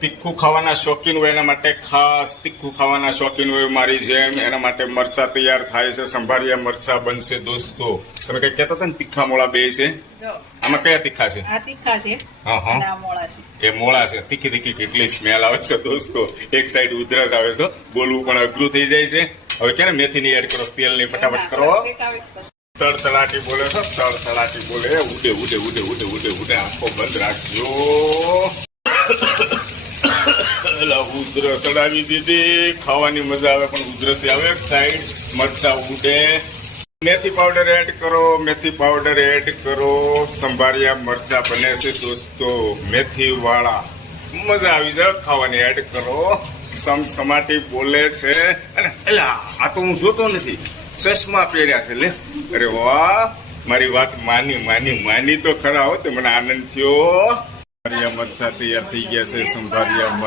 તીખું ખાવાના શોખીન હોય એના માટે ખાસ તીખું ખાવાના શોખીન હોય મારી જેમ. એના માટે મરચા તૈયાર થાય છે સંભાળ્યા મરચા બનશે દોસ્તો. તમે કઈ કહેતા હતા ને તીખા મોળા બે છે? આમાં કયા તીખા છે? આ તીખા છે. હા, હા. એ મોળા છે. તીખી તીખી કેટલી સ્મેલ આવે છે દોસ્તો. એક સાઈડ ઉધરસ આવે છે. બોલવું પણ અઘરું થઈ જાય છે. હવે ક્યારે મેથીની એડ કરો? તેલની ફટાફટ કરો. પછી. બોલે છે તળતળાટી બોલે. ઉડે ઉડે ઉડે ઉડે ઉડે ઉડે. આંખો બંધ રાખજો. એલા ઉધરસ ચડાવી દીધી. ખાવાની મજા આવે પણ ઉધરસ આવે. સાઈડ મરચા ઉડે. મેથી પાવડર એડ કરો, મેથી પાવડર એડ કરો. સંભારિયા મરચા બને છે દોસ્તો મેથી વાળા મજા આવી જાય ખાવાની એડ કરો. સમસમાટી બોલે છે. અને એલા, આ તો હું જોતો નથી. ચશ્મા પહેર્યા છે, લે. અરે વાહ, મારી વાત માની માની માની તો ખરા હો, તે મને આનંદ થયો. મરચા તૈયાર થઈ ગયા છે, સંભારિયા મરચા.